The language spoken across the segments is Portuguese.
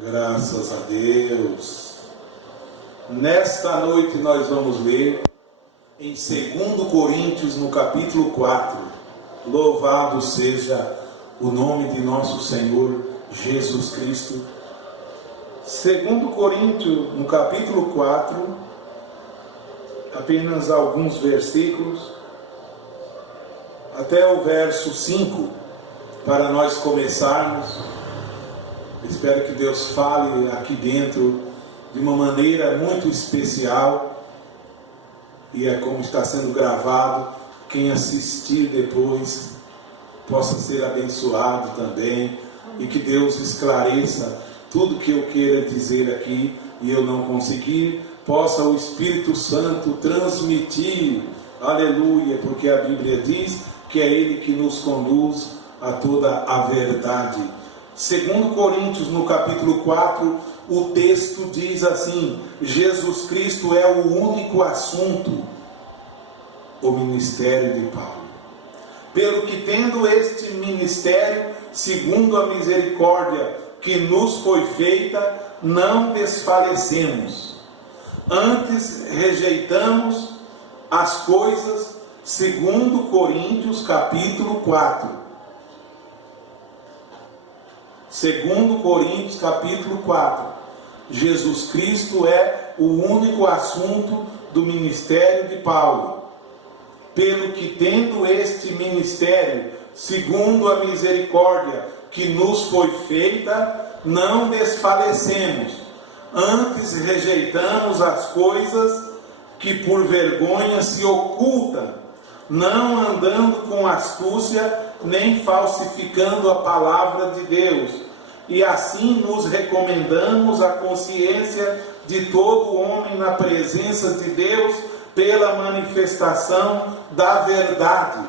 Graças a Deus. Nesta noite nós vamos ler em 2 Coríntios, no capítulo 4. Louvado seja o nome de nosso Senhor Jesus Cristo. 2 Coríntios, no capítulo 4, apenas alguns versículos, até o verso 5, para nós começarmos. Espero que Deus fale aqui dentro de uma maneira muito especial, e é como está sendo gravado, quem assistir depois possa ser abençoado também, e que Deus esclareça tudo que eu queira dizer aqui e eu não conseguir, possa o Espírito Santo transmitir, aleluia, porque a Bíblia diz que é Ele que nos conduz a toda a verdade. 2 Coríntios, no capítulo 4, o texto diz assim: Jesus Cristo é o único assunto, o ministério de Paulo. Pelo que, tendo este ministério, segundo a misericórdia que nos foi feita, não desfalecemos. Antes rejeitamos as coisas, segundo Coríntios, capítulo 4. 2 Coríntios capítulo 4. Jesus Cristo é o único assunto do ministério de Paulo. Pelo que, tendo este ministério, segundo a misericórdia que nos foi feita, não desfalecemos. Antes rejeitamos as coisas que por vergonha se ocultam, não andando com astúcia, nem falsificando a palavra de Deus, e assim nos recomendamos à consciência de todo homem na presença de Deus pela manifestação da verdade.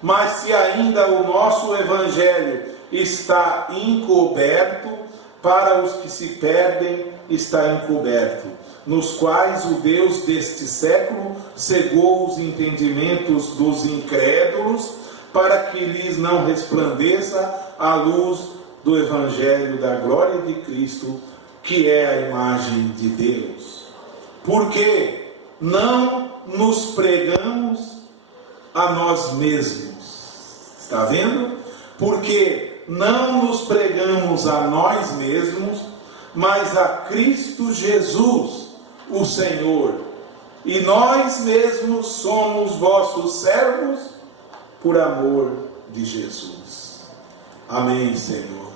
Mas se ainda o nosso evangelho está encoberto, para os que se perdem está encoberto, nos quais o Deus deste século cegou os entendimentos dos incrédulos, para que lhes não resplandeça a luz do Evangelho da glória de Cristo, que é a imagem de Deus. Porque não nos pregamos a nós mesmos. Está vendo? Porque não nos pregamos a nós mesmos, mas a Cristo Jesus, o Senhor. E nós mesmos somos vossos servos, por amor de Jesus. Amém, Senhor.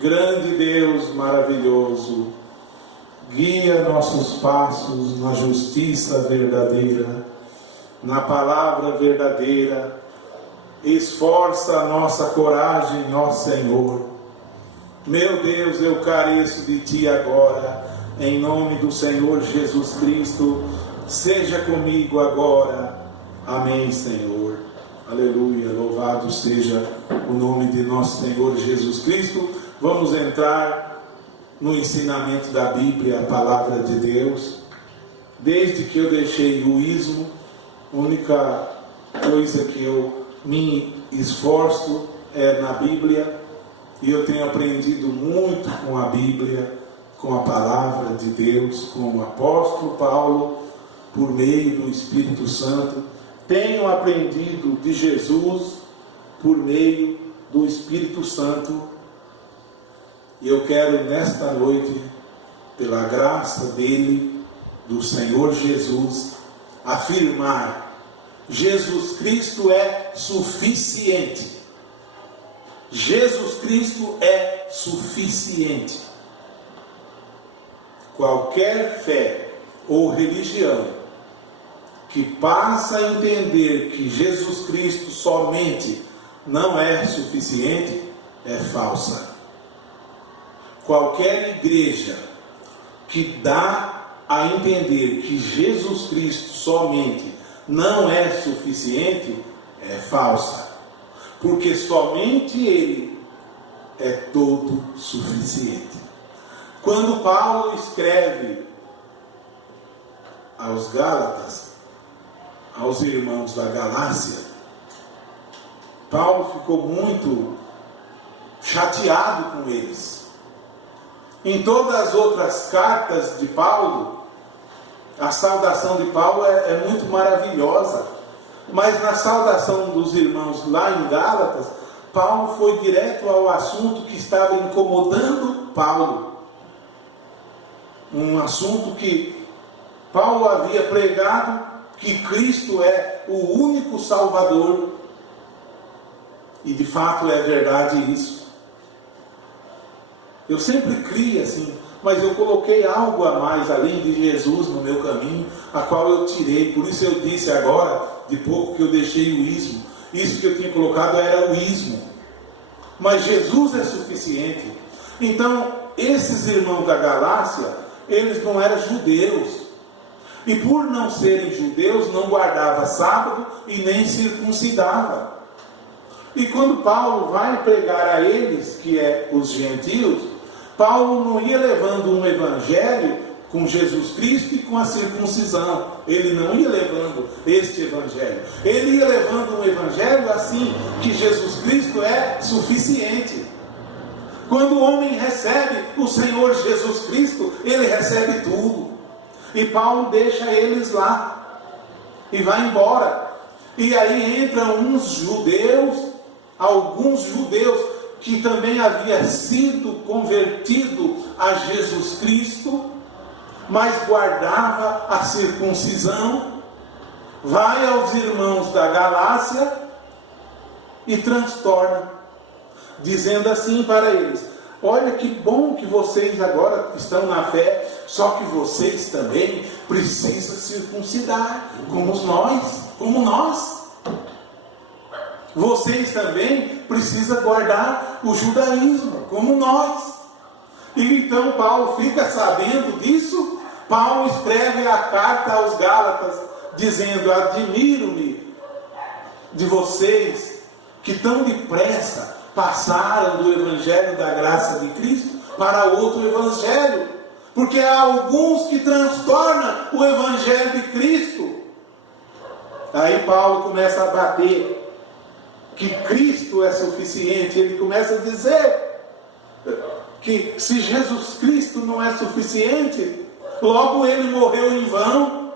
Grande Deus maravilhoso, guia nossos passos na justiça verdadeira, na palavra verdadeira. Esforça a nossa coragem, ó Senhor. Meu Deus, eu careço de Ti agora, em nome do Senhor Jesus Cristo. Seja comigo agora. Amém, Senhor. Aleluia, louvado seja o nome de nosso Senhor Jesus Cristo. Vamos entrar no ensinamento da Bíblia, a palavra de Deus. Desde que eu deixei o ismo, a única coisa que eu me esforço é na Bíblia, e eu tenho aprendido muito com a Bíblia, com a palavra de Deus, com o apóstolo Paulo, por meio do Espírito Santo. Tenho aprendido de Jesus por meio do Espírito Santo, e eu quero nesta noite, pela graça dele, do Senhor Jesus, afirmar: Jesus Cristo é suficiente. Jesus Cristo é suficiente. Qualquer fé ou religião que passa a entender que Jesus Cristo somente não é suficiente, é falsa. Qualquer igreja que dá a entender que Jesus Cristo somente não é suficiente, é falsa. Porque somente Ele é todo suficiente. Quando Paulo escreve aos Gálatas, aos irmãos da Galácia, Paulo ficou muito chateado com eles. Em todas as outras cartas de Paulo, a saudação de Paulo é muito maravilhosa. Mas na saudação dos irmãos lá em Gálatas, Paulo foi direto ao assunto que estava incomodando Paulo. Um assunto que Paulo havia pregado, que Cristo é o único Salvador. E de fato é verdade isso. Eu sempre criei assim, mas eu coloquei algo a mais além de Jesus no meu caminho, a qual eu tirei. Por isso eu disse agora, de pouco, que eu deixei o ismo. Isso que eu tinha colocado era o ismo. Mas Jesus é suficiente. Então, esses irmãos da Galácia, eles não eram judeus. E por não serem judeus, não guardava sábado e nem circuncidava. E quando Paulo vai pregar a eles, que é os gentios, Paulo não ia levando um evangelho com Jesus Cristo e com a circuncisão. Ele não ia levando este evangelho. Ele ia levando um evangelho assim, que Jesus Cristo é suficiente. Quando o homem recebe o Senhor Jesus Cristo, ele recebe tudo. E Paulo deixa eles lá e vai embora. E aí entram uns judeus, alguns judeus que também havia sido convertido a Jesus Cristo, mas guardava a circuncisão, vai aos irmãos da Galácia e transtorna, dizendo assim para eles: olha que bom que vocês agora estão na fé, só que vocês também precisam circuncidar, como nós. Vocês também precisam guardar o judaísmo, como nós. E então Paulo fica sabendo disso. Paulo escreve a carta aos Gálatas, dizendo: admiro-me de vocês que tão depressa passaram do evangelho da graça de Cristo para outro evangelho, porque há alguns que transtornam o evangelho de Cristo. Aí Paulo começa a bater que Cristo é suficiente. Ele começa a dizer que se Jesus Cristo não é suficiente, logo ele morreu em vão.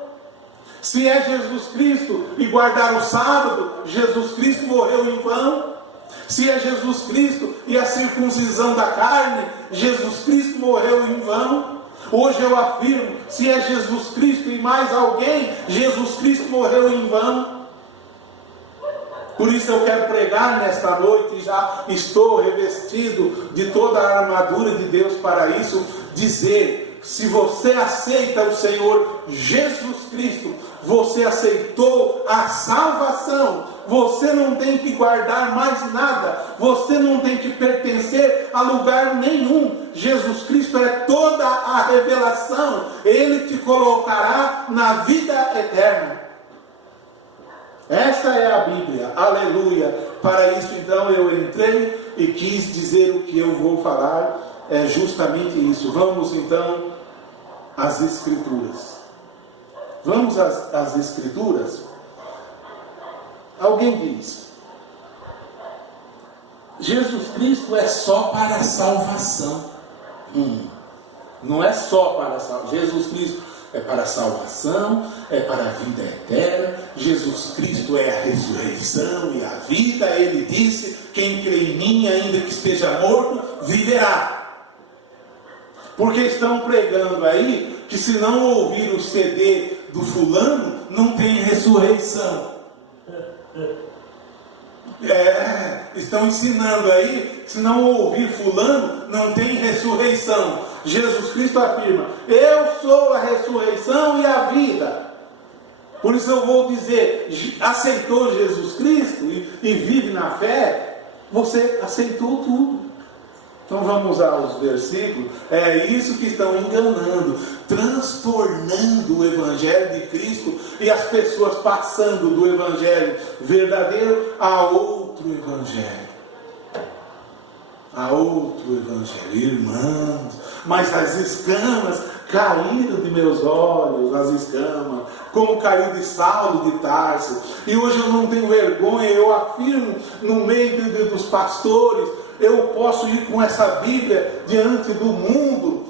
Se é Jesus Cristo e guardar o sábado, Jesus Cristo morreu em vão. Se é Jesus Cristo e a circuncisão da carne, Jesus Cristo morreu em vão. Hoje eu afirmo, se é Jesus Cristo e mais alguém, Jesus Cristo morreu em vão. Por isso eu quero pregar nesta noite, e já estou revestido de toda a armadura de Deus para isso, dizer: se você aceita o Senhor Jesus Cristo, você aceitou a salvação. Você não tem que guardar mais nada, você não tem que pertencer a lugar nenhum. Jesus Cristo é toda a revelação. Ele te colocará na vida eterna. Essa é a Bíblia, aleluia. Para isso então eu entrei e quis dizer o que eu vou falar, é justamente isso. Vamos então às Escrituras. Vamos às Escrituras. Alguém diz: Jesus Cristo é só para a salvação. Não é só para a salvação. Jesus Cristo é para a salvação, é para a vida eterna. Jesus Cristo é a ressurreição e a vida. Ele disse: quem crê em mim, ainda que esteja morto, viverá. Porque estão pregando aí que se não ouvir o CD do fulano, não tem ressurreição. Estão ensinando aí que se não ouvir fulano, não tem ressurreição. Jesus Cristo afirma: eu sou a ressurreição e a vida. Por isso eu vou dizer: aceitou Jesus Cristo e vive na fé, você aceitou tudo. Então vamos aos versículos. É isso que estão enganando, transtornando o Evangelho de Cristo, e as pessoas passando do Evangelho verdadeiro a outro Evangelho. A outro Evangelho. Irmãos, mas as escamas caíram de meus olhos, as escamas, como caiu de Saulo de Tarso. E hoje eu não tenho vergonha, eu afirmo no meio dos pastores, eu posso ir com essa Bíblia diante do mundo,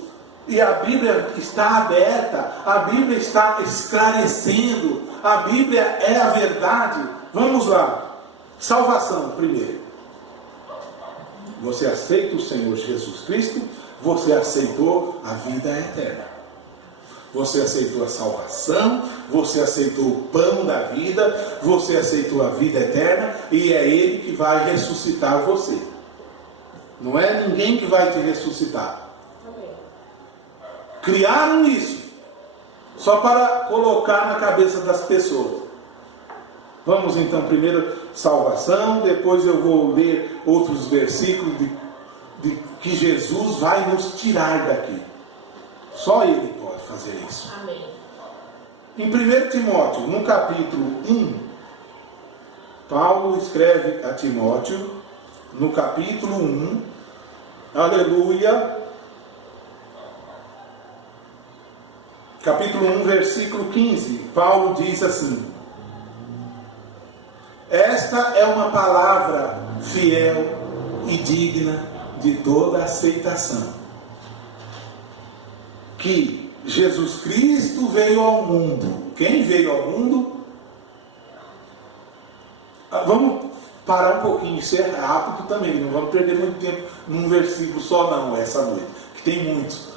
e a Bíblia está aberta, a Bíblia está esclarecendo, a Bíblia é a verdade. Vamos lá. Salvação primeiro. Você aceita o Senhor Jesus Cristo, você aceitou a vida eterna. Você aceitou a salvação, você aceitou o pão da vida, você aceitou a vida eterna, e é Ele que vai ressuscitar você. Não é ninguém que vai te ressuscitar. Criaram isso só para colocar na cabeça das pessoas. Vamos então, primeiro salvação, depois eu vou ler outros versículos de que Jesus vai nos tirar daqui. Só Ele pode fazer isso. Amém. Em 1 Timóteo, no capítulo 1, Paulo escreve a Timóteo, no capítulo 1, aleluia, capítulo 1, versículo 15, Paulo diz assim: esta é uma palavra fiel e digna de toda aceitação, que Jesus Cristo veio ao mundo. Quem veio ao mundo? Vamos parar um pouquinho, isso é rápido também, não vamos perder muito tempo num versículo só não, essa noite, que tem muitos.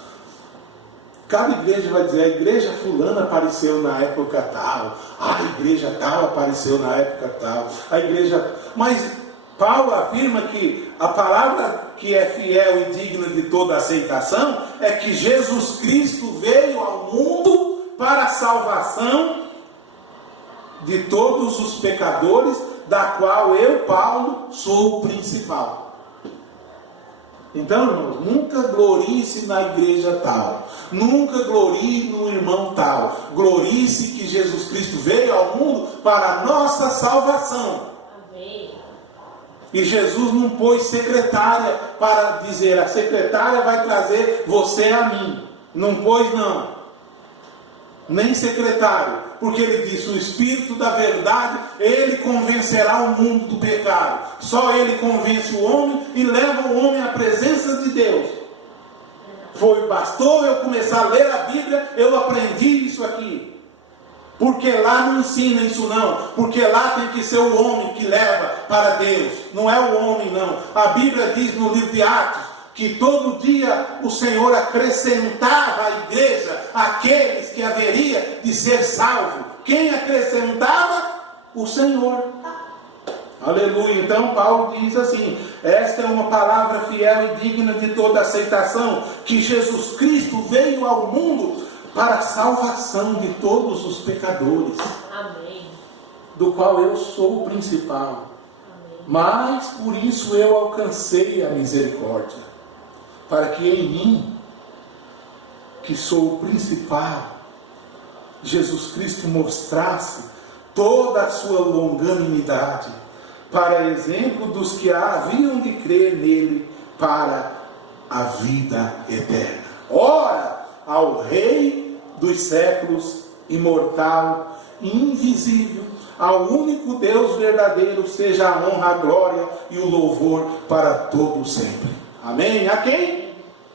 Cada igreja vai dizer, a igreja fulana apareceu na época tal, a igreja tal apareceu na época tal, a igreja... Mas Paulo afirma que a palavra que é fiel e digna de toda aceitação é que Jesus Cristo veio ao mundo para a salvação de todos os pecadores, da qual eu, Paulo, sou o principal. Então, irmãos, nunca glorie-se na igreja tal, nunca glorie no irmão tal, glorie-se que Jesus Cristo veio ao mundo para a nossa salvação. Amém. E Jesus não pôs secretária para dizer, a secretária vai trazer você a mim. Não pôs não. Nem secretário. Porque ele disse, o Espírito da verdade, ele convencerá o mundo do pecado. Só ele convence o homem e leva o homem à presença de Deus. Bastou eu começar a ler a Bíblia, eu aprendi isso aqui. Porque lá não ensina isso não. Porque lá tem que ser o homem que leva para Deus. Não é o homem não. A Bíblia diz no livro de Atos que todo dia o Senhor acrescentava à igreja aqueles que haveria de ser salvo. Quem acrescentava? O Senhor. Aleluia. Então Paulo diz assim, esta é uma palavra fiel e digna de toda aceitação, que Jesus Cristo veio ao mundo para a salvação de todos os pecadores. Amém. Do qual eu sou o principal. Amém. Mas por isso eu alcancei a misericórdia, para que em mim, que sou o principal, Jesus Cristo mostrasse toda a sua longanimidade, para exemplo dos que haviam de crer nele para a vida eterna. Ora, ao Rei dos séculos, imortal, invisível, ao único Deus verdadeiro, seja a honra, a glória e o louvor para todo sempre. Amém? A quem?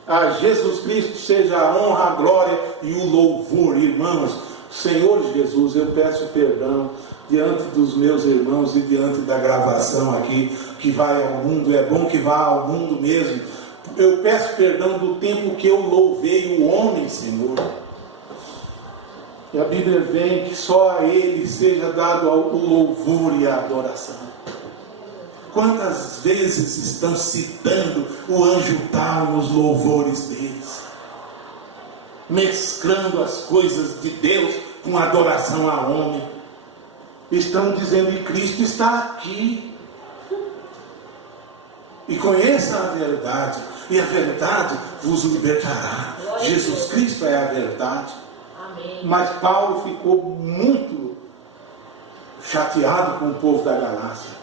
A Jesus Cristo seja a honra, a glória e o louvor. Irmãos, Senhor Jesus, eu peço perdão diante dos meus irmãos e diante da gravação aqui, que vai ao mundo, é bom que vá ao mundo mesmo. Eu peço perdão do tempo que eu louvei o homem, Senhor. E a Bíblia vem que só a Ele seja dado o louvor e a adoração. Quantas vezes estão citando o anjo tal nos louvores deles, mesclando as coisas de Deus com adoração a homem. Estão dizendo que Cristo está aqui. E conheça a verdade, e a verdade vos libertará. Jesus Cristo é a verdade. Amém. Mas Paulo ficou muito chateado com o povo da Galácia.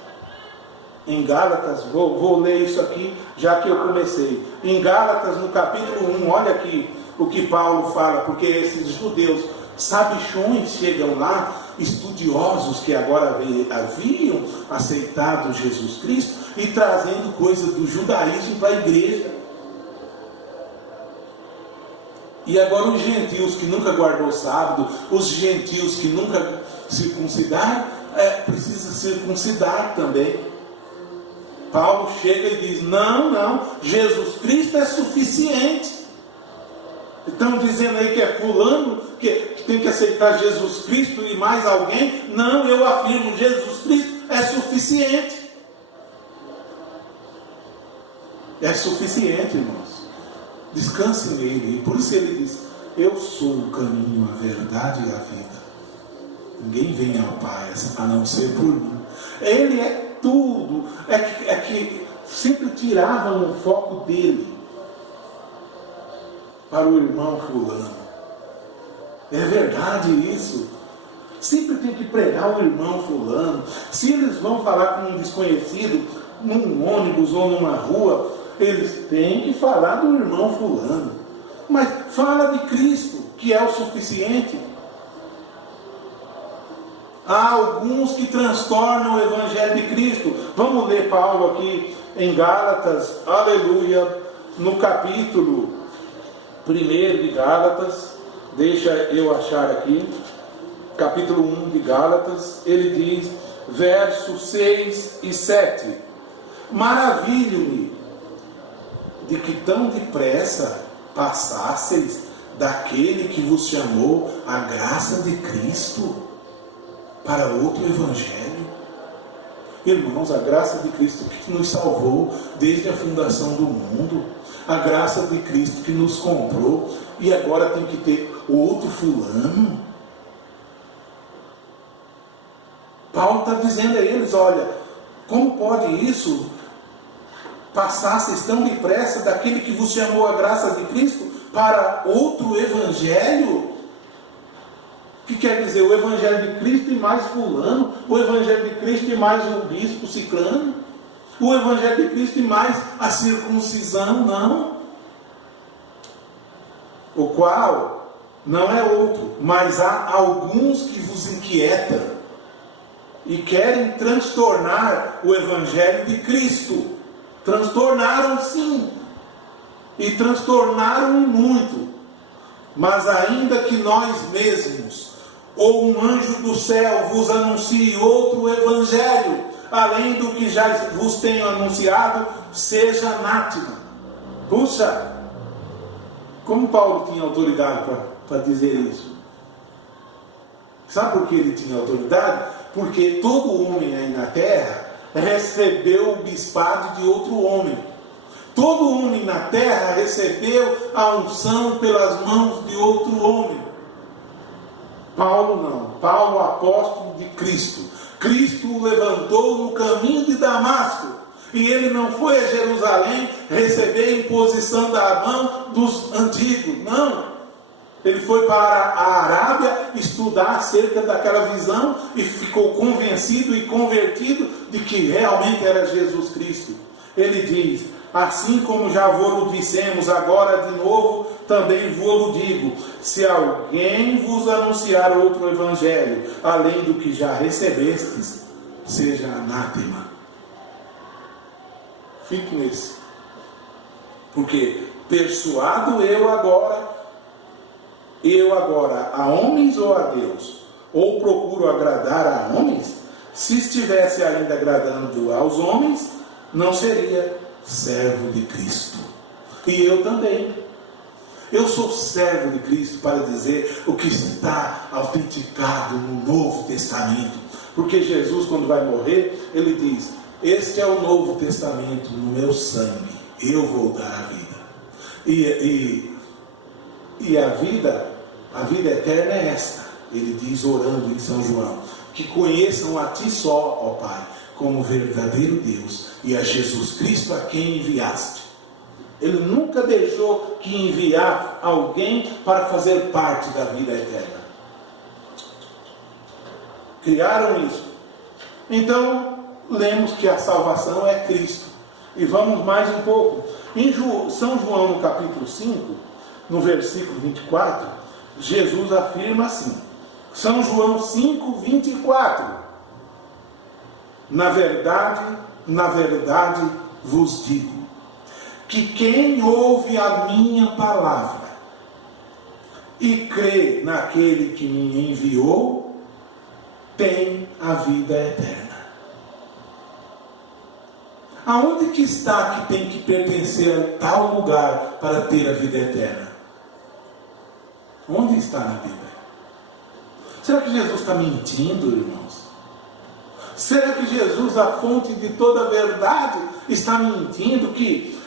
Em Gálatas, vou ler isso aqui, já que eu comecei. Em Gálatas, no capítulo 1, olha aqui o que Paulo fala, porque esses judeus sabichões chegam lá, estudiosos que agora haviam aceitado Jesus Cristo, e trazendo coisas do judaísmo para a igreja. E agora os gentios que nunca guardou o sábado, os gentios que nunca circuncidaram, precisa circuncidar também. Paulo chega e diz: não, Jesus Cristo é suficiente. Estão dizendo aí que é fulano que tem que aceitar Jesus Cristo e mais alguém? Não, eu afirmo, Jesus Cristo é suficiente. É suficiente, irmãos. Descanse nele. E por isso ele diz: eu sou o caminho, a verdade e a vida. Ninguém vem ao Pai a não ser por mim. Ele é tudo. É que sempre tiravam o foco dele para o irmão fulano. É verdade isso. Sempre tem que pregar o irmão fulano. Se eles vão falar com um desconhecido num ônibus ou numa rua, eles têm que falar do irmão fulano. Mas fala de Cristo, que é o suficiente. Há alguns que transtornam o Evangelho de Cristo. Vamos ler Paulo aqui em Gálatas, aleluia, no capítulo 1 de Gálatas. Deixa eu achar aqui, capítulo 1 de Gálatas. Ele diz, versos 6 e 7: maravilho-me de que tão depressa passasseis daquele que vos chamou a graça de Cristo para outro evangelho. Irmãos, a graça de Cristo que nos salvou desde a fundação do mundo, a graça de Cristo que nos comprou, e agora tem que ter outro fulano. Paulo está dizendo a eles: olha, como pode isso? Passasseis tão depressa daquele que vos chamou a graça de Cristo para outro evangelho? O que quer dizer? O evangelho de Cristo e mais fulano? O evangelho de Cristo e mais o bispo ciclano? O evangelho de Cristo e mais a circuncisão? Não. O qual não é outro, mas há alguns que vos inquietam e querem transtornar o evangelho de Cristo. Transtornaram sim, e transtornaram muito, mas ainda que nós mesmos, ou um anjo do céu vos anuncie outro evangelho, além do que já vos tenho anunciado, seja anátema. Puxa, como Paulo tinha autoridade para dizer isso? Sabe por que ele tinha autoridade? Porque todo homem aí na terra recebeu o bispado de outro homem. Todo homem na terra recebeu a unção pelas mãos de outro homem. Paulo não. Paulo, apóstolo de Cristo. Cristo o levantou no caminho de Damasco. E ele não foi a Jerusalém receber a imposição da mão dos antigos. Não. Ele foi para a Arábia estudar acerca daquela visão e ficou convencido e convertido de que realmente era Jesus Cristo. Ele diz: assim como já vos dissemos, agora de novo também vos digo, se alguém vos anunciar outro evangelho, além do que já recebestes, seja anátema. Fique nesse. Porque persuado eu agora a homens ou a Deus? Ou procuro agradar a homens? Se estivesse ainda agradando aos homens, não seria servo de Cristo. E eu também. Eu sou servo de Cristo para dizer o que está autenticado no Novo Testamento. Porque Jesus, quando vai morrer, ele diz: este é o Novo Testamento no meu sangue. Eu vou dar a vida. E a vida eterna é esta. Ele diz, orando em São João: que conheçam a ti só, ó Pai, como verdadeiro Deus, e a Jesus Cristo a quem enviaste. Ele nunca deixou que enviar alguém para fazer parte da vida eterna. Criaram isso. Então, lemos que a salvação é Cristo. E vamos mais um pouco. Em São João, no capítulo 5, no versículo 24, Jesus afirma assim. São João 5, 24. Na verdade, na verdade vos digo, que quem ouve a minha palavra e crê naquele que me enviou, tem a vida eterna. Aonde que está que tem que pertencer a tal lugar para ter a vida eterna? Onde está na Bíblia? Será que Jesus está mentindo, irmãos? Será que Jesus, a fonte de toda a verdade, está mentindo? Que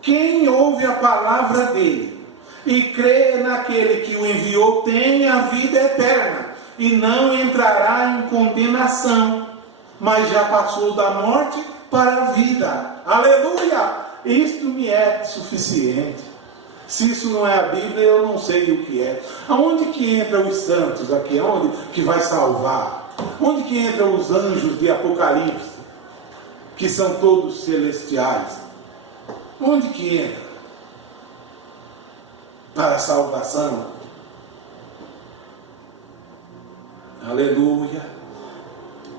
quem ouve a palavra dele e crê naquele que o enviou tem a vida eterna e não entrará em condenação, mas já passou da morte para a vida. Aleluia! Isto me é suficiente. Se isso não é a Bíblia, eu não sei o que é. Aonde que entram os santos aqui? Aonde que vai salvar? Onde que entram os anjos de Apocalipse, que são todos celestiais? Onde que entra? Para a salvação. Aleluia.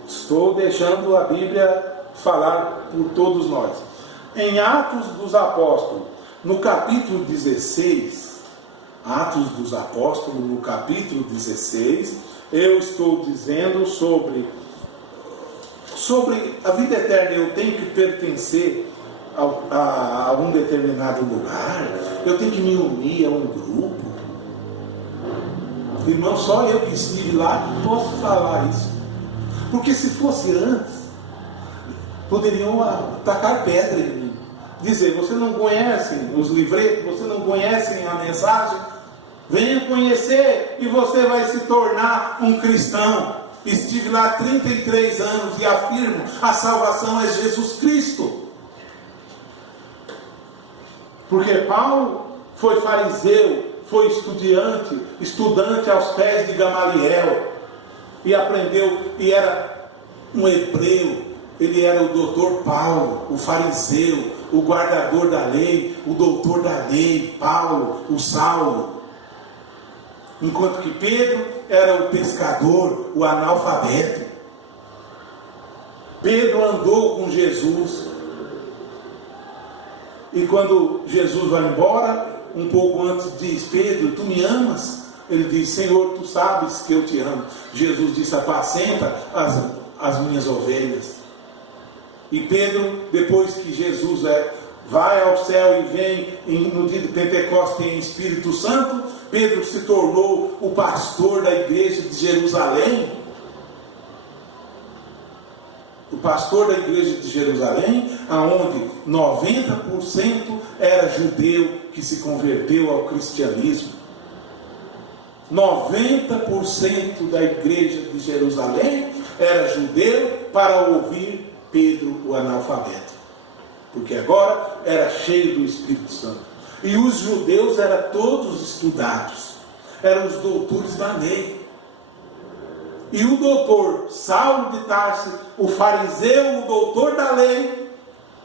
Estou deixando a Bíblia falar por todos nós. Em Atos dos Apóstolos, no capítulo 16, Atos dos Apóstolos, no capítulo 16, eu estou dizendo sobre a vida eterna. Eu tenho que pertencer a um determinado lugar, eu tenho que me unir a um grupo. Irmão, só eu que estive lá posso falar isso. Porque se fosse antes, poderiam tacar pedra em mim, dizer: você não conhece os livretos, você não conhece a mensagem, venha conhecer e você vai se tornar um cristão. Estive lá 33 anos e afirmo: a salvação é Jesus Cristo. Porque Paulo foi fariseu, foi estudante aos pés de Gamaliel, e aprendeu, e era um hebreu. Ele era o doutor Paulo, o fariseu, o guardador da lei, o doutor da lei, Paulo, o Saulo. Enquanto que Pedro era o pescador, o analfabeto. Pedro andou com Jesus. E quando Jesus vai embora, um pouco antes diz: Pedro, tu me amas? Ele diz: Senhor, tu sabes que eu te amo. Jesus disse: apacenta as minhas ovelhas. E Pedro, depois que Jesus vai ao céu e vem no dia de Pentecostes em Espírito Santo, Pedro se tornou o pastor da igreja de Jerusalém. O pastor da igreja de Jerusalém, aonde 90% era judeu que se converteu ao cristianismo. 90% da igreja de Jerusalém era judeu para ouvir Pedro, o analfabeto, porque agora era cheio do Espírito Santo. E os judeus eram todos estudados, eram os doutores da lei. E o doutor Saulo de Tarso, o fariseu, o doutor da lei,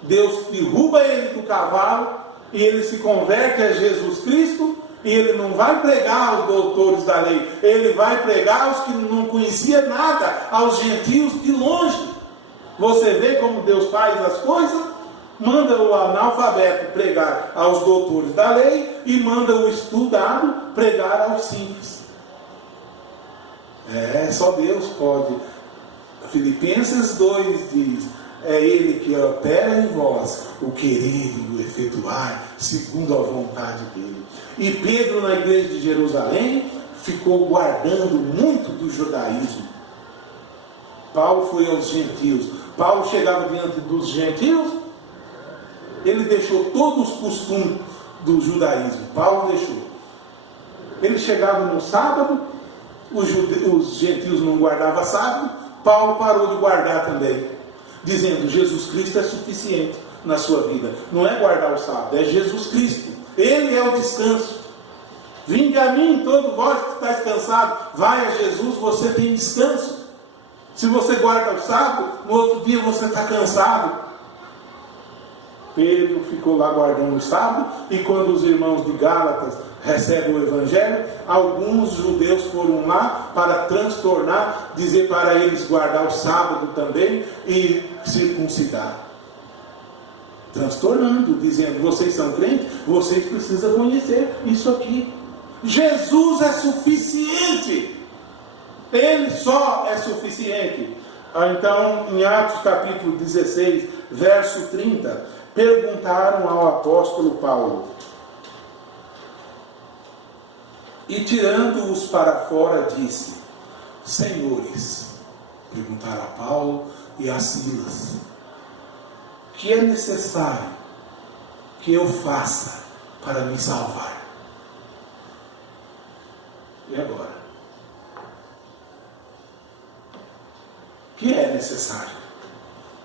Deus derruba ele do cavalo e ele se converte a Jesus Cristo. E ele não vai pregar aos doutores da lei, ele vai pregar aos que não conheciam nada, aos gentios de longe. Você vê como Deus faz as coisas? Manda o analfabeto pregar aos doutores da lei e manda o estudado pregar aos simples. Só Deus pode. Filipenses 2 diz: é Ele que opera em vós o querer e o efetuar segundo a vontade dele. E Pedro, na igreja de Jerusalém, ficou guardando muito do judaísmo. Paulo foi aos gentios. Paulo chegava diante dos gentios, ele deixou todos os costumes do judaísmo. Paulo deixou. Ele chegava no sábado, os gentios não guardavam sábado, Paulo parou de guardar também, dizendo: Jesus Cristo é suficiente na sua vida. Não é guardar o sábado, é Jesus Cristo. Ele é o descanso. Vinde a mim, todo vós que estáis cansado, vai a Jesus, você tem descanso. Se você guarda o sábado, no outro dia você está cansado. Pedro ficou lá guardando o sábado, e quando os irmãos de Gálatas recebem o Evangelho, alguns judeus foram lá para transtornar, dizer para eles guardar o sábado também, e circuncidar. Transtornando, dizendo: vocês são crentes, vocês precisam conhecer isso aqui. Jesus é suficiente. Ele só é suficiente. Então, em Atos capítulo 16, verso 30, perguntaram ao apóstolo Paulo, e tirando-os para fora, disse: senhores, perguntaram a Paulo e a Silas, que é necessário que eu faça para me salvar? E agora? O que é necessário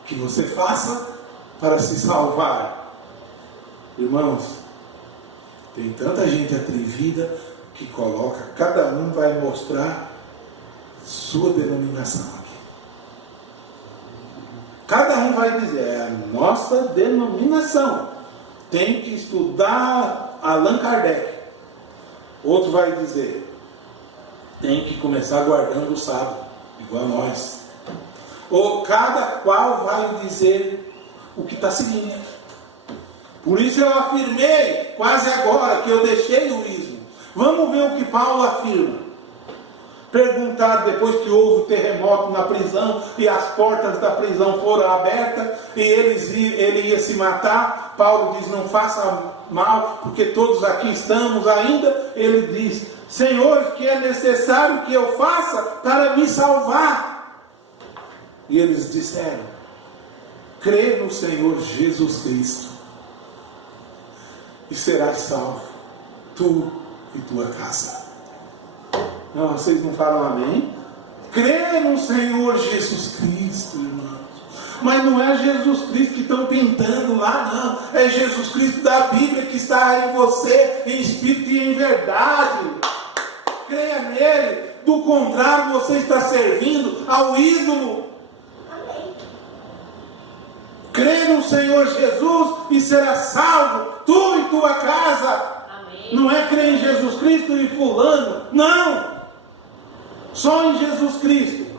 que você faça para se salvar? Irmãos, tem tanta gente atrevida que coloca, cada um vai mostrar sua denominação aqui. Cada um vai dizer: é a nossa denominação. Tem que estudar Allan Kardec. Outro vai dizer: tem que começar guardando o sábado, igual a nós. Ou cada qual vai dizer o que está seguindo. Por isso eu afirmei, quase agora, que eu deixei o ismo. Vamos ver o que Paulo afirma. Perguntado depois que houve o terremoto na prisão e as portas da prisão foram abertas e ele ia se matar, Paulo diz: não faça mal, porque todos aqui estamos ainda. Ele diz: Senhor, que é necessário que eu faça para me salvar? E eles disseram: crê no Senhor Jesus Cristo e serás salvo, tu e tua casa. Não, vocês não falam amém? Crê no Senhor Jesus Cristo, irmãos. Mas não é Jesus Cristo que estão pintando lá, não. É Jesus Cristo da Bíblia que está em você, em espírito e em verdade. Creia nele. Do contrário, você está servindo ao ídolo. Crê no Senhor Jesus e será salvo, tu e tua casa. Amém. Não é crer em Jesus Cristo e fulano. Não. Só em Jesus Cristo.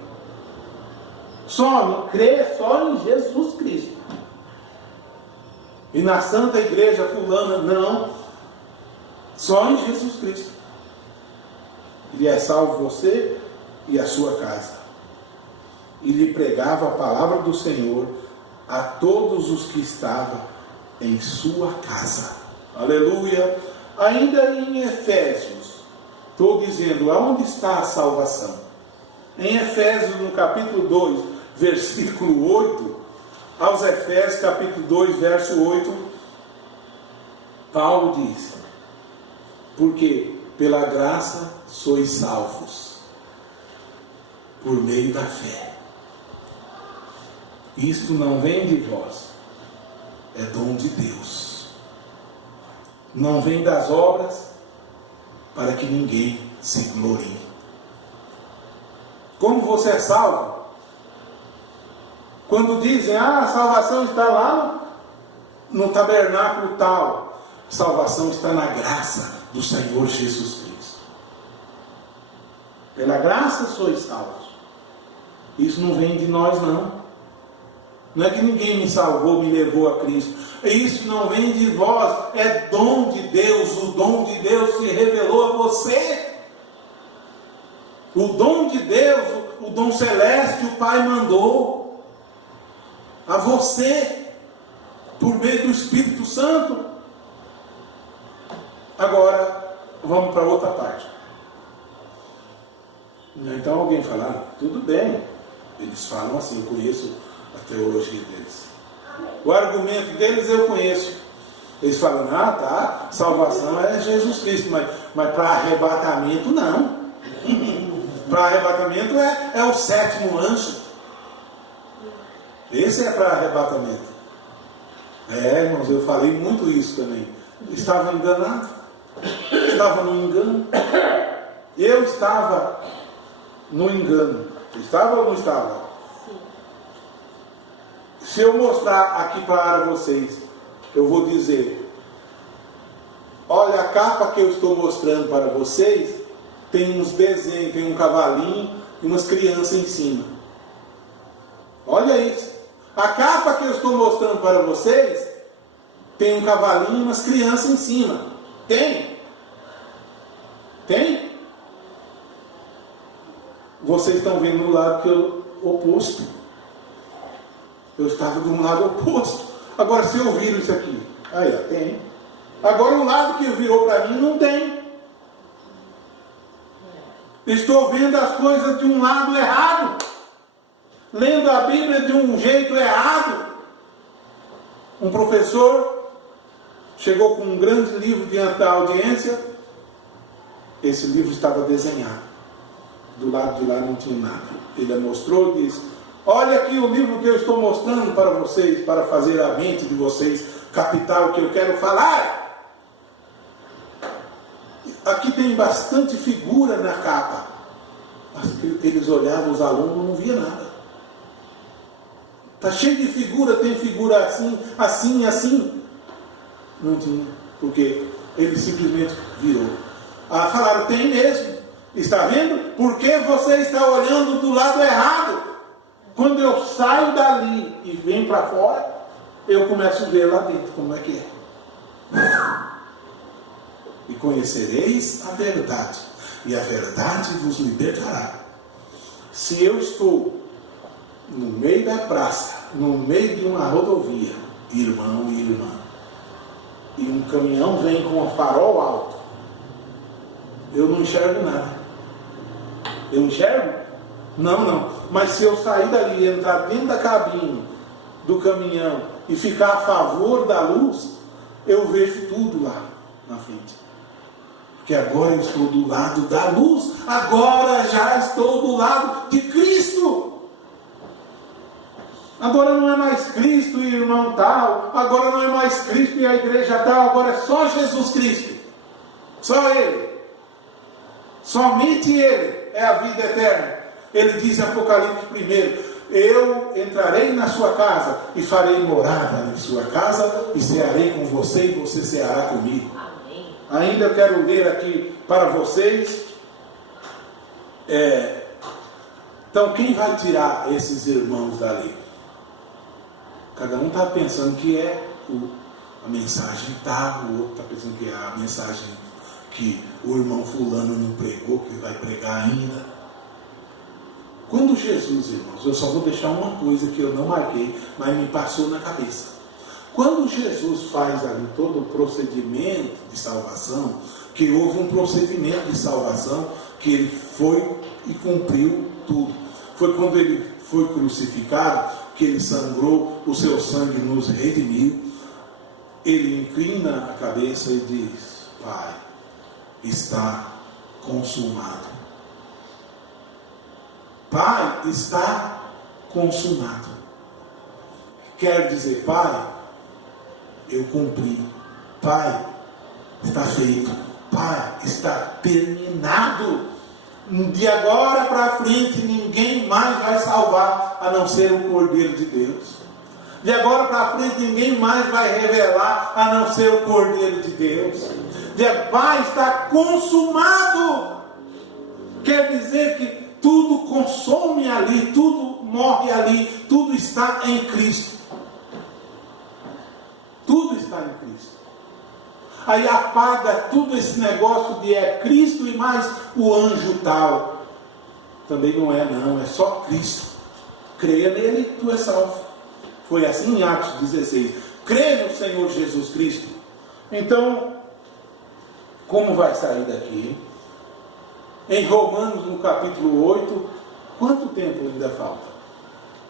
Crê só em Jesus Cristo. E na Santa Igreja fulana, não. Só em Jesus Cristo. E é salvo você e a sua casa. E lhe pregava a palavra do Senhor a todos os que estavam em sua casa. Aleluia. Ainda em Efésios, estou dizendo, aonde está a salvação? Em Efésios, no capítulo 2, versículo 8, aos Efésios, capítulo 2, verso 8, Paulo diz: porque pela graça sois salvos, por meio da fé. Isto não vem de vós, é dom de Deus. Não vem das obras, para que ninguém se glorie. Como você é salvo? Quando dizem: a salvação está lá no tabernáculo tal. A salvação está na graça do Senhor Jesus Cristo. Pela graça sois salvos. Isso não vem de nós, não. Não é que ninguém me salvou, me levou a Cristo. Isso não vem de vós, é dom de Deus. O dom de Deus se revelou a você. O dom de Deus, o dom celeste, o Pai mandou a você, por meio do Espírito Santo. Agora, vamos para outra parte. Então alguém fala: tudo bem. Eles falam assim, eu conheço a teologia deles. O argumento deles eu conheço. Eles falam: tá, salvação é Jesus Cristo, mas para arrebatamento não. Para arrebatamento é o sétimo anjo. Esse é para arrebatamento. Irmãos, eu falei muito isso também. Estava enganado. Estava no engano. Eu estava no engano. Estava ou não estava? Sim. Se eu mostrar aqui para vocês, eu vou dizer: olha, a capa que eu estou mostrando para vocês tem uns desenhos, tem um cavalinho e umas crianças em cima. Olha isso. A capa que eu estou mostrando para vocês tem um cavalinho e umas crianças em cima. Tem? Tem? Vocês estão vendo no lado oposto. Eu estava de um lado oposto. Agora, se eu viro isso aqui, aí, ó, tem. Agora, o lado que virou para mim não tem. Estou vendo as coisas de um lado errado. Lendo a Bíblia de um jeito errado. Um professor chegou com um grande livro diante da audiência. Esse livro estava desenhado. Do lado de lá não tinha nada. Ele mostrou e disse: olha aqui o livro que eu estou mostrando para vocês, para fazer a mente de vocês captar o que eu quero falar. Aqui tem bastante figura na capa. Mas eles olhavam, os alunos não via nada. Está cheio de figura, tem figura assim, assim, assim. Não tinha, porque ele simplesmente virou. Falaram, tem mesmo. Está vendo? Porque você está olhando do lado errado. Quando eu saio dali e venho para fora, eu começo a ver lá dentro como é que é. E conhecereis a verdade, e a verdade vos libertará. Se eu estou no meio da praça, no meio de uma rodovia, irmão e irmã, e um caminhão vem com um farol alto, eu não enxergo nada. Eu enxergo? Não. Mas se eu sair dali, entrar dentro da cabine do caminhão e ficar a favor da luz, eu vejo tudo lá na frente. Porque agora eu estou do lado da luz, agora já estou do lado de Cristo. Agora não é mais Cristo e irmão tal, agora não é mais Cristo e a igreja tal, agora é só Jesus Cristo. Só Ele. Somente Ele é a vida eterna. Ele diz em Apocalipse 1, eu entrarei na sua casa e farei morada em sua casa e cearei com você e você ceará comigo. Amém. Ainda eu quero ler aqui para vocês. Então, quem vai tirar esses irmãos dali? Cada um está pensando que é a mensagem tal, o outro está pensando que é a mensagem que o irmão fulano não pregou, que vai pregar ainda. Quando Jesus, irmãos, eu só vou deixar uma coisa que eu não marquei, mas me passou na cabeça. Quando Jesus faz ali todo o procedimento de salvação, que houve um procedimento de salvação, que ele foi e cumpriu tudo. Foi quando ele foi crucificado, que ele sangrou, o seu sangue nos redimiu. Ele inclina a cabeça e diz: Pai, está consumado. Pai, está consumado. Quer dizer, Pai, eu cumpri. Pai, está feito. Pai, está terminado. De agora para frente, ninguém mais vai salvar, a não ser o Cordeiro de Deus. De agora para frente, ninguém mais vai revelar, a não ser o Cordeiro de Deus. Pai, está consumado. Quer dizer que tudo consome ali, tudo morre ali, tudo está em Cristo. Tudo está em Cristo. Aí apaga tudo esse negócio de é Cristo e mais o anjo tal. Também não é, não, é só Cristo. Creia nele, tu és salvo. Foi assim em Atos 16. Crê no Senhor Jesus Cristo. Então, como vai sair daqui? Em Romanos, no capítulo 8, quanto tempo ainda falta?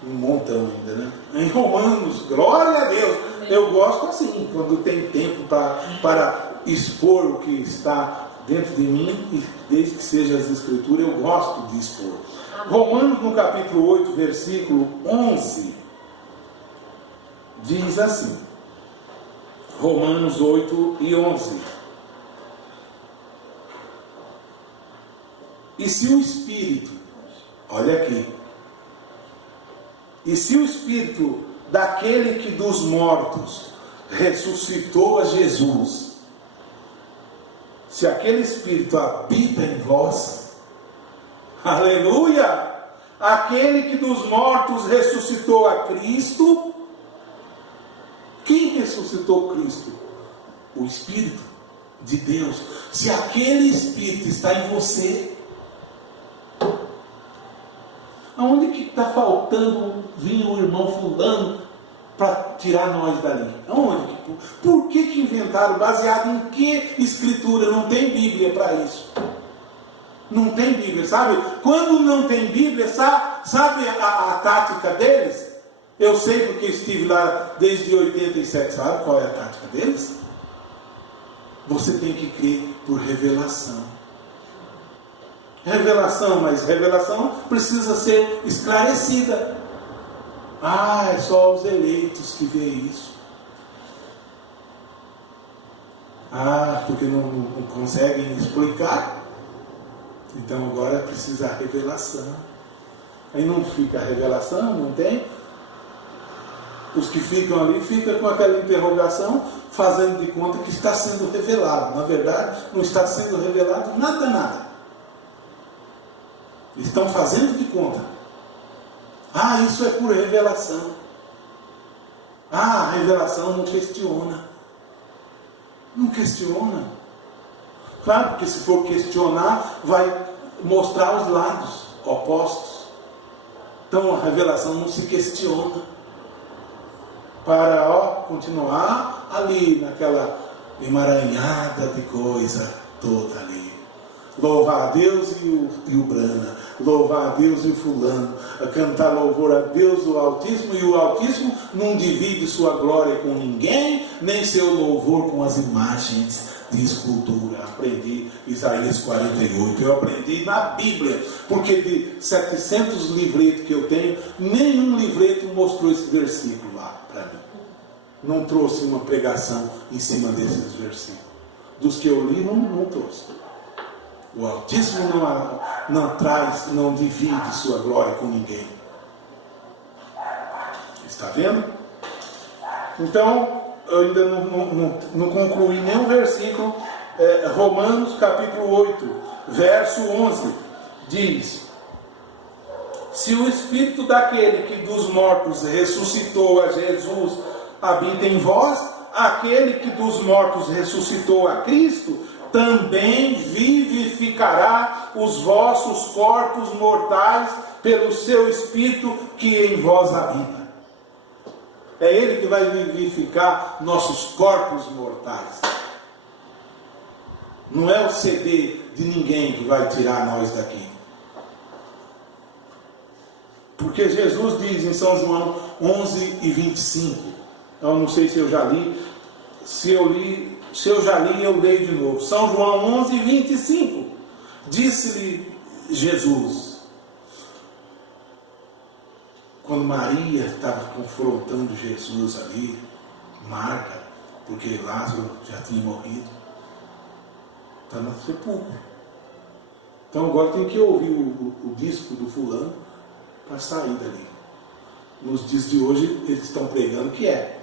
Um montão ainda, né? Em Romanos, glória a Deus. Eu gosto assim, quando tem tempo para expor o que está dentro de mim, e desde que seja as Escrituras, eu gosto de expor. Romanos, no capítulo 8, versículo 11, diz assim. Romanos 8 e 11. E se o Espírito, olha aqui, e se o Espírito daquele que dos mortos ressuscitou a Jesus, se aquele Espírito habita em vós, aleluia, aquele que dos mortos ressuscitou a Cristo. Quem ressuscitou Cristo? O Espírito de Deus. Se aquele Espírito está em você, aonde que está faltando vir o irmão fulano para tirar nós dali? Aonde? Por que inventaram? Baseado em que escritura? Não tem Bíblia para isso. Não tem Bíblia, sabe? Quando não tem Bíblia, sabe a tática deles? Eu sei porque estive lá desde 87, sabe qual é a tática deles? Você tem que crer por revelação. Revelação, mas revelação precisa ser esclarecida. É só os eleitos que vê isso. Porque não conseguem explicar. Então agora precisa a revelação. Aí não fica a revelação, não tem? Os que ficam ali ficam com aquela interrogação, fazendo de conta que está sendo revelado. Na verdade, não está sendo revelado nada. Estão fazendo de conta. Isso é por revelação. A revelação não questiona. Não questiona. Claro, porque se for questionar, vai mostrar os lados opostos. Então a revelação não se questiona. Para continuar ali naquela emaranhada de coisa toda ali. Louvar a Deus e o Brana, louvar a Deus e o fulano, cantar louvor a Deus o Altíssimo, e o Altíssimo não divide sua glória com ninguém, nem seu louvor com as imagens de escultura. Aprendi Isaías 48, eu aprendi na Bíblia, porque de 700 livretos que eu tenho, nenhum livreto mostrou esse versículo lá para mim. Não trouxe uma pregação em cima desses versículos. Dos que eu li, não trouxe. O Altíssimo não divide sua glória com ninguém. Está vendo? Então, eu ainda não concluí nenhum versículo. Romanos capítulo 8, verso 11, diz: se o Espírito daquele que dos mortos ressuscitou a Jesus habita em vós, aquele que dos mortos ressuscitou a Cristo também vivificará os vossos corpos mortais pelo seu Espírito que em vós habita. É Ele que vai vivificar nossos corpos mortais. Não é o CD de ninguém que vai tirar nós daqui. Porque Jesus diz em São João 11:25, eu não sei se eu já li, se eu já li, eu leio de novo. São João 11:25. Disse-lhe Jesus, quando Maria estava confrontando Jesus ali, Marta, porque Lázaro já tinha morrido, está no sepulcro. Então agora tem que ouvir o disco do fulano para sair dali. Nos dias de hoje eles estão pregando que é.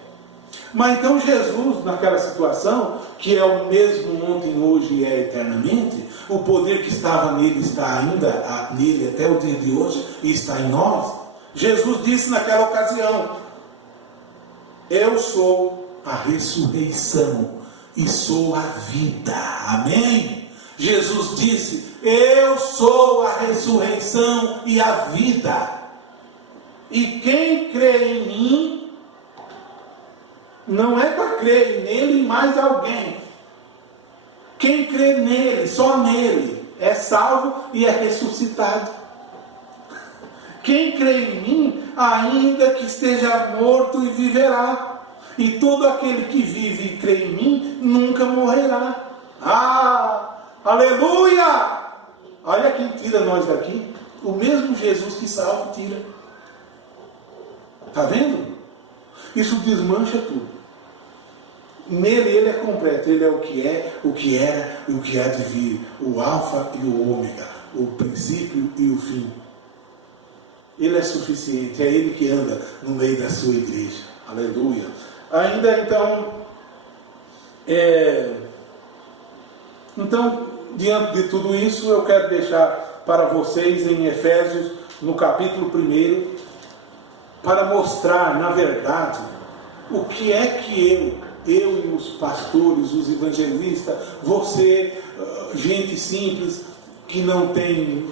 Mas então Jesus, naquela situação, que é o mesmo ontem, hoje e é eternamente, o poder que estava nele está ainda nele até o dia de hoje e está em nós. Jesus disse naquela ocasião: eu sou a ressurreição e sou a vida. Amém? Jesus disse: eu sou a ressurreição e a vida. E quem crê em mim, não é para crer nele e mais alguém. Quem crê nele, só nele, é salvo e é ressuscitado. Quem crê em mim, ainda que esteja morto e viverá. E todo aquele que vive e crê em mim, nunca morrerá. Aleluia! Olha quem tira nós daqui. O mesmo Jesus que salva, tira. Está vendo? Isso desmancha tudo. Nele ele é completo, ele é o que era e o que há de vir, o alfa e o ômega, o princípio e o fim. Ele é suficiente, é ele que anda no meio da sua igreja. Aleluia. Ainda então, diante de tudo isso, eu quero deixar para vocês em Efésios no capítulo 1, para mostrar, na verdade, o que é que eu e os pastores, os evangelistas, você, gente simples, que não tem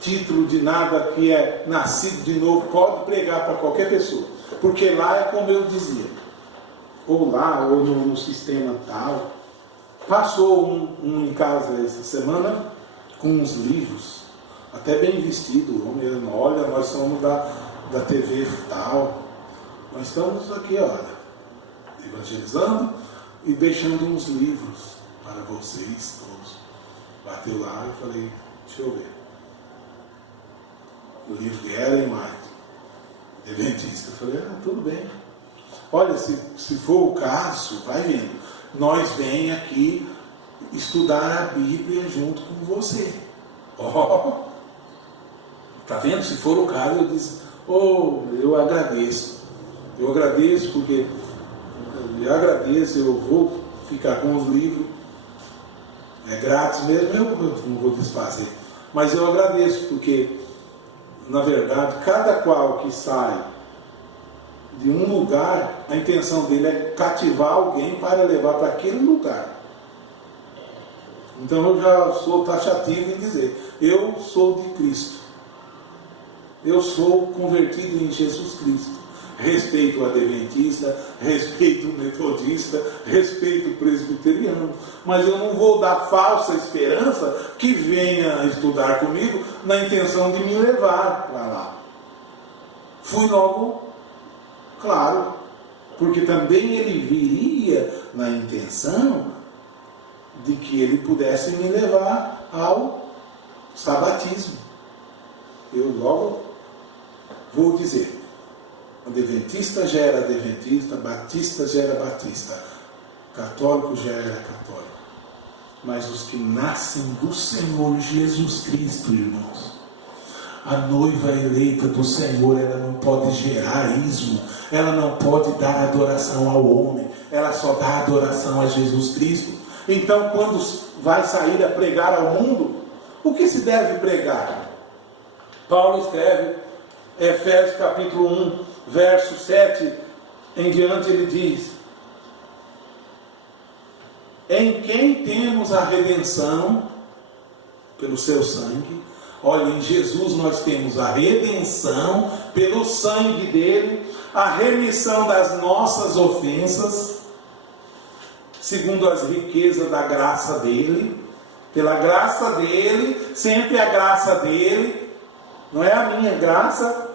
título de nada, que é nascido de novo, pode pregar para qualquer pessoa. Porque lá é como eu dizia, ou lá, ou no sistema tal. Passou um em casa essa semana com uns livros, até bem vestido, o homem, olha, nós somos da TV tal, nós estamos aqui, olha, evangelizando e deixando uns livros para vocês todos. Bateu lá e falei, deixa eu ver. O livro de Ellen White, Adventista. Eu falei, tudo bem. Olha, se for o caso, vai vendo. Nós vem aqui estudar a Bíblia junto com você. Tá vendo? Se for o caso, eu disse, eu agradeço. Eu agradeço porque eu vou ficar com os livros. É grátis mesmo, eu não vou desfazer. Mas eu agradeço porque, na verdade, cada qual que sai de um lugar, a intenção dele é cativar alguém para levar para aquele lugar. Então eu já sou taxativo em dizer, eu sou de Cristo. Eu sou convertido em Jesus Cristo. Respeito o adventista, respeito o metodista, respeito o presbiteriano. Mas eu não vou dar falsa esperança que venha estudar comigo na intenção de me levar para lá. Fui logo claro, porque também ele viria na intenção de que ele pudesse me levar ao sabatismo. Eu logo vou dizer, adventista gera adventista, batista gera batista, católico gera católico. Mas os que nascem do Senhor Jesus Cristo, irmãos, a noiva eleita do Senhor, ela não pode gerar ismo, ela não pode dar adoração ao homem, ela só dá adoração a Jesus Cristo. Então, quando vai sair a pregar ao mundo, o que se deve pregar? Paulo escreve, Efésios capítulo 1, verso 7 em diante, ele diz: em quem temos a redenção pelo seu sangue. Olha, em Jesus nós temos a redenção pelo sangue dele, a remissão das nossas ofensas, segundo as riquezas da graça dele, pela graça dele, sempre a graça dele, não é a minha graça,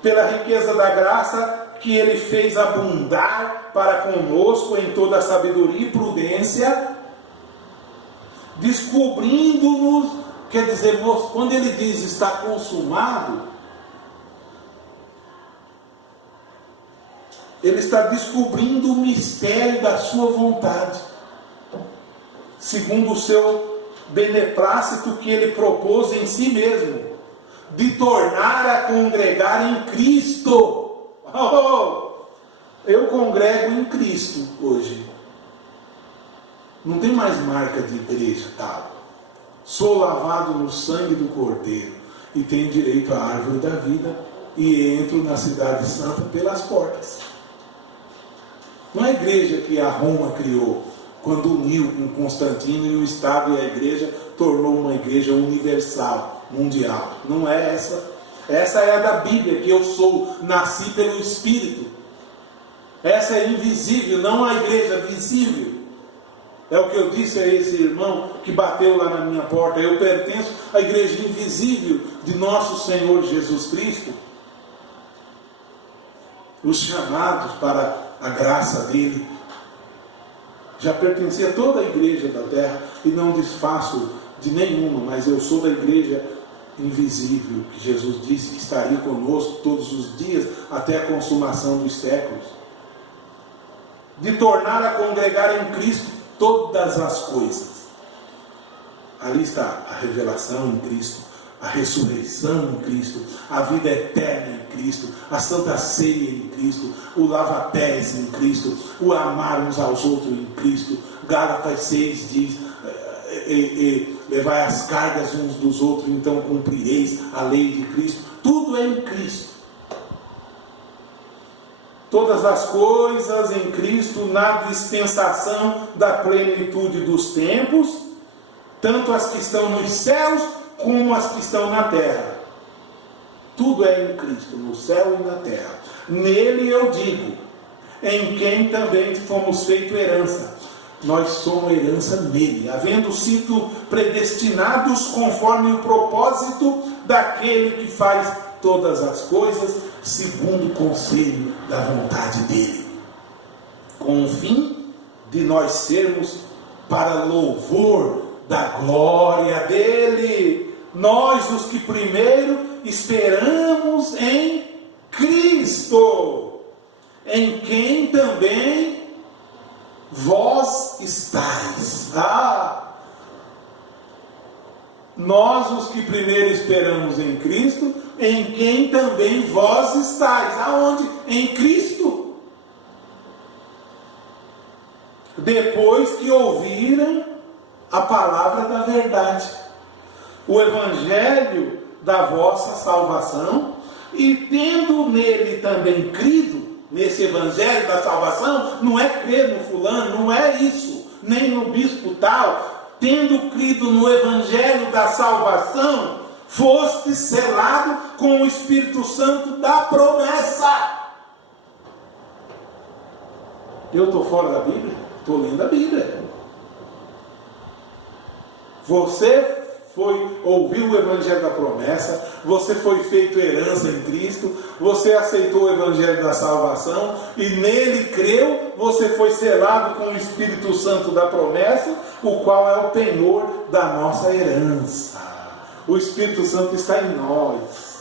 pela riqueza da graça que ele fez abundar para conosco em toda a sabedoria e prudência, descobrindo-nos. Quer dizer, quando ele diz está consumado, ele está descobrindo o mistério da sua vontade, segundo o seu beneplácito que ele propôs em si mesmo, de tornar a congregar em Cristo. Eu congrego em Cristo hoje. Não tem mais marca de igreja tal. Sou lavado no sangue do Cordeiro e tenho direito à árvore da vida e entro na cidade santa pelas portas. Não é a igreja que a Roma criou quando uniu com Constantino e o Estado e a igreja tornou uma igreja universal, mundial. Não é essa. Essa é a da Bíblia, que eu sou, nasci pelo Espírito. Essa é invisível, não a igreja visível. É o que eu disse a esse irmão que bateu lá na minha porta. Eu pertenço à igreja invisível de nosso Senhor Jesus Cristo. Os chamados para a graça dele. Já pertencia a toda a igreja da terra e não desfaço de nenhuma, mas eu sou da igreja invisível, que Jesus disse que estaria conosco todos os dias até a consumação dos séculos. De tornar a congregar em Cristo todas as coisas. Ali está a revelação em Cristo, a ressurreição em Cristo, a vida eterna em Cristo, a santa ceia em Cristo, o lava-pés em Cristo, o amar uns aos outros em Cristo. Gálatas 6 diz, levai as cargas uns dos outros, então cumprireis a lei de Cristo. Tudo é em Cristo. Todas as coisas em Cristo, na dispensação da plenitude dos tempos, tanto as que estão nos céus, como as que estão na terra. Tudo é em Cristo, no céu e na terra. Nele eu digo, em quem também fomos feito herança. Nós somos herança nele, havendo sido predestinados conforme o propósito daquele que faz todas as coisas segundo o conselho da vontade dele, com o fim de nós sermos para louvor da glória dele, nós os que primeiro esperamos em Cristo, em quem também vós estáis. Nós os que primeiro esperamos em Cristo, em quem também vós estáis. Aonde? Em Cristo. Depois que ouviram a palavra da verdade, o evangelho da vossa salvação, e tendo nele também crido, nesse evangelho da salvação, não é crer no fulano, não é isso, nem no bispo tal. Tendo crido no evangelho da salvação, foste selado com o Espírito Santo da promessa. Eu estou fora da Bíblia? Estou lendo a Bíblia. Você ouviu o evangelho da promessa, você foi feito herança em Cristo, você aceitou o evangelho da salvação e nele creu, você foi selado com o Espírito Santo da promessa, o qual é o penhor da nossa herança. O Espírito Santo está em nós.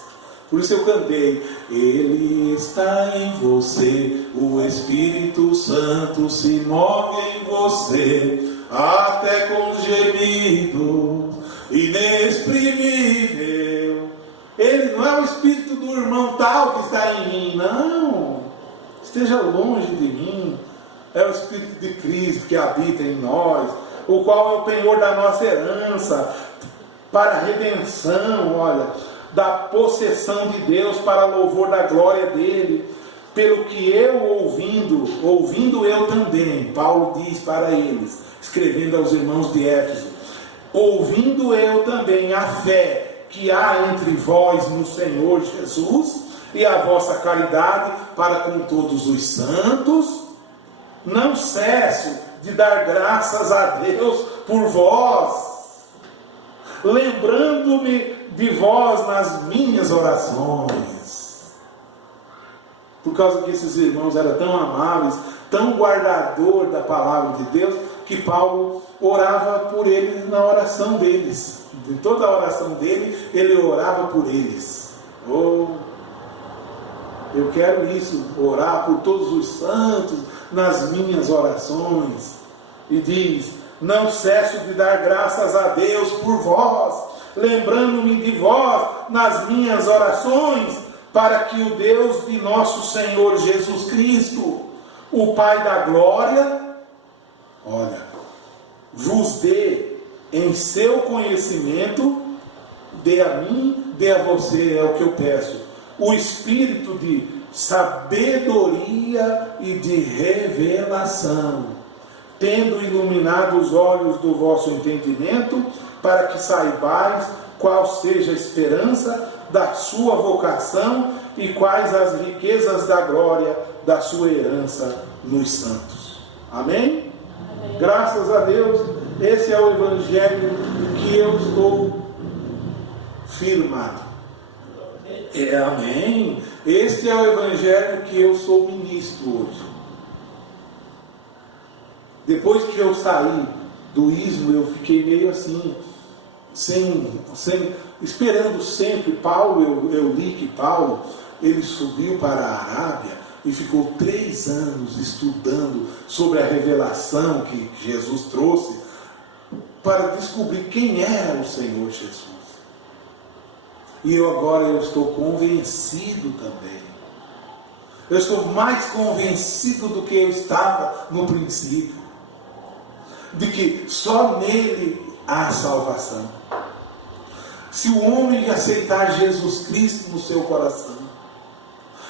Por isso eu cantei: Ele está em você, o Espírito Santo se move em você, até com gemidos inexprimível. Ele não é o espírito do irmão tal que está em mim, não. Esteja longe de mim. É o Espírito de Cristo que habita em nós, o qual é o penhor da nossa herança, para a redenção, olha, da possessão de Deus, para louvor da glória dele. Pelo que eu ouvindo eu também, Paulo diz para eles, escrevendo aos irmãos de Éfeso, ouvindo eu também a fé que há entre vós no Senhor Jesus, e a vossa caridade para com todos os santos, não cesso de dar graças a Deus por vós, lembrando-me de vós nas minhas orações. Por causa que esses irmãos eram tão amáveis, tão guardador da palavra de Deus, que Paulo orava por eles na oração deles. Em toda a oração dele, ele orava por eles. Eu quero isso, orar por todos os santos nas minhas orações. E diz: não cesso de dar graças a Deus por vós, lembrando-me de vós nas minhas orações, para que o Deus de nosso Senhor Jesus Cristo, o Pai da glória, olha, vos dê em seu conhecimento, dê a mim, dê a você, é o que eu peço, o espírito de sabedoria e de revelação, tendo iluminado os olhos do vosso entendimento, para que saibais qual seja a esperança da sua vocação e quais as riquezas da glória da sua herança nos santos. Amém? Amém. Graças a Deus, esse é o evangelho que eu estou firmado. Amém. Este é o evangelho que eu sou ministro hoje. Depois que eu saí do ismo, eu fiquei meio assim, esperando sempre. Paulo, eu li que Paulo, ele subiu para a Arábia e ficou 3 anos estudando sobre a revelação que Jesus trouxe, para descobrir quem era o Senhor Jesus. E agora eu estou convencido também. Eu estou mais convencido do que eu estava no princípio, de que só nele há salvação. Se o homem aceitar Jesus Cristo no seu coração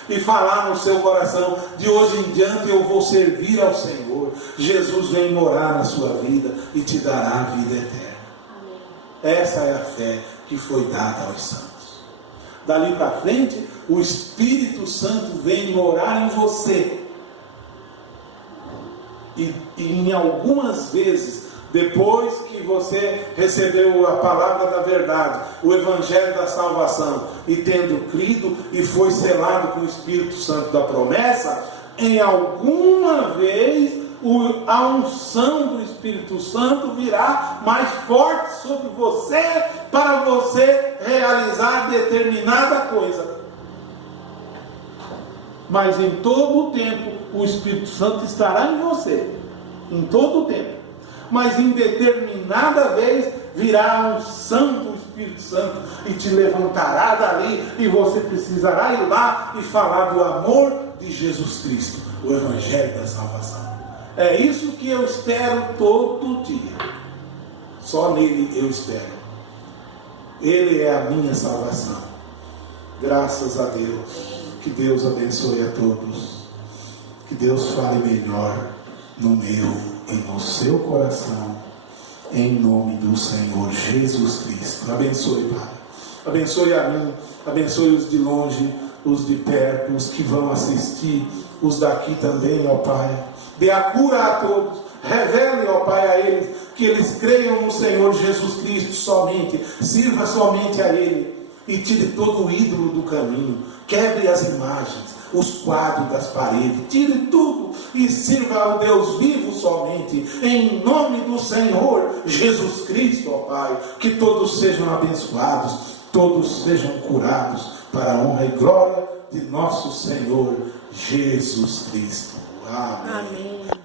e falar no seu coração, de hoje em diante eu vou servir ao Senhor, Jesus vem morar na sua vida e te dará a vida eterna. Amém. Essa é a fé que foi dada aos santos. Dali para frente, o Espírito Santo vem morar em você. E em algumas vezes, depois que você recebeu a palavra da verdade, o Evangelho da salvação, e tendo crido e foi selado com o Espírito Santo da promessa, em alguma vez a unção do Espírito Santo virá mais forte sobre você, para você realizar determinada coisa. Mas em todo o tempo o Espírito Santo estará em você, em todo o tempo. Mas em determinada vez virá a unção do Espírito Santo e te levantará dali, e você precisará ir lá e falar do amor de Jesus Cristo, o Evangelho da salvação. É isso que eu espero todo dia. Só nele eu espero. Ele é a minha salvação. Graças a Deus. Que Deus abençoe a todos. Que Deus fale melhor no meu e no seu coração, em nome do Senhor Jesus Cristo. Abençoe, Pai. Abençoe a mim, abençoe os de longe, os de perto, os que vão assistir, os daqui também, ó Pai. Dê a cura a todos. Revele, ó Pai, a eles, que eles creiam no Senhor Jesus Cristo somente. Sirva somente a Ele. E tire todo o ídolo do caminho. Quebre as imagens, os quadros das paredes. Tire tudo e sirva ao Deus vivo somente. Em nome do Senhor Jesus Cristo, ó Pai. Que todos sejam abençoados, todos sejam curados, para a honra e glória de nosso Senhor Jesus Cristo. Amém. Amém.